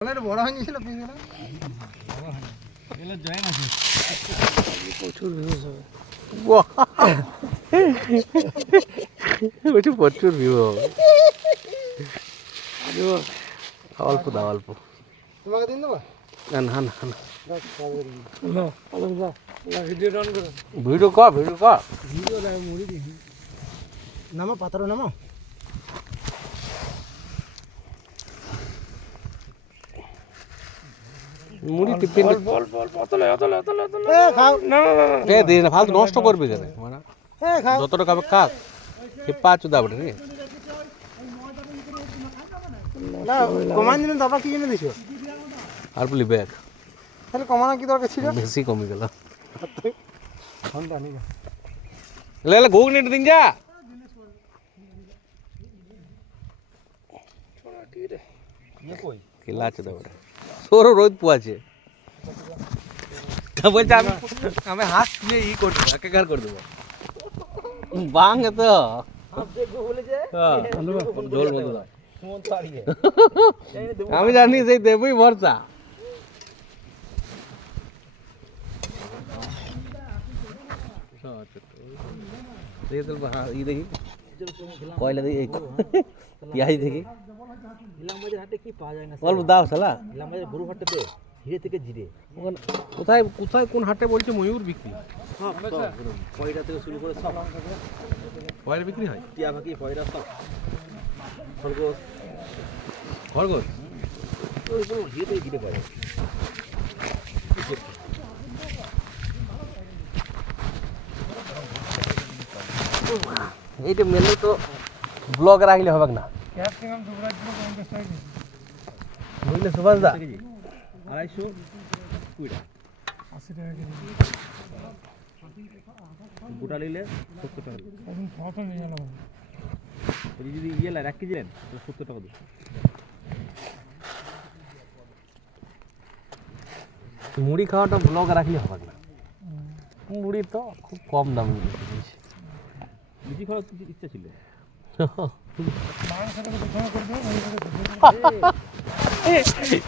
বড় হয়নি ছিল পিসগুলো জয়েন আছে প্রচুর ভিউজ হবে প্রচুর ভিউ হবে অল্প দাও অল্প তোমাকে দিন দেবো না না না ভিডিও অন করো ভিডিও কর ভিডিও মুড়ি দিই নামো পাতারো নামো মুড়ি টিফিন বল অতলে এ খাও না এ দে না ফালতু নষ্ট করবে কেন মানে এ খাও যতটা খাবে খাক এ পাঁচ দাবড়ে রে না কমান দিন দাবা কি জন্য দিছো আর বলি ব্যাগ তাহলে কমানো কি দরকার ছিল বেশি কমে গেল ফোনটা নিবা লে ঘুগ নিট দিন যা ছোড়া টি রে ये कोई किला च दाबड़े सोरो रोज पुआছে তা বলছে আমি হাত দিয়ে ই করে দেব একাকার করে দেব বাং তো হাত দেখো বলে যে ঝোল বদলা মন তাড়িয়ে আমি জানি সেই দেবই ভরসা দেখি তো ই দেখি কয়লা দেখি পেঁয়াজ দেখি ইলামবাজার হাটে কি পাওয়া যায় না অল্প দাও শালা ইলামবাজার গরু হাটেতে হিরে থেকে জিরে কোথায় কোথায় কোন হাটে বলছে ময়ূর বিক্রি সব পয়রা থেকে শুরু করে সব পয়রা বিক্রি হয় টিয়া পাখি পয়রা সব খরগোশ ওইগুলো হিরে থেকে জিরে পায় এইটা মেলে তো ব্লগ রাখলে হবে না ক্যাপসিকাম দুবরাজ কিলো 50 টাকা কেজি বুঝলে সুভাষ দা 250 কুইটা 80 টাকা কেজি গোটা নিলে 70 টাকা এখন 600 নিয়ে গেল এই যদি ইয়ে লা 1 কেজি নেন তো 70 টাকা দিই মুড়ি খাওয়াটা ব্লগ রাখলে হবে না মুড়ি তো খুব কম দাম জিনিস মুড়ি খাওয়ার ইচ্ছা ছিল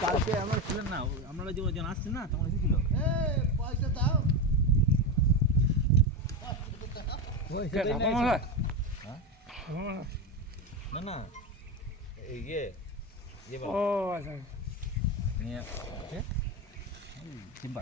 কালকে আমার ছিলেন না আপনারা যখন আসছেন না তখন এসেছিল পয়সা দাও না না ইয়ে ও আচ্ছা সিম্বা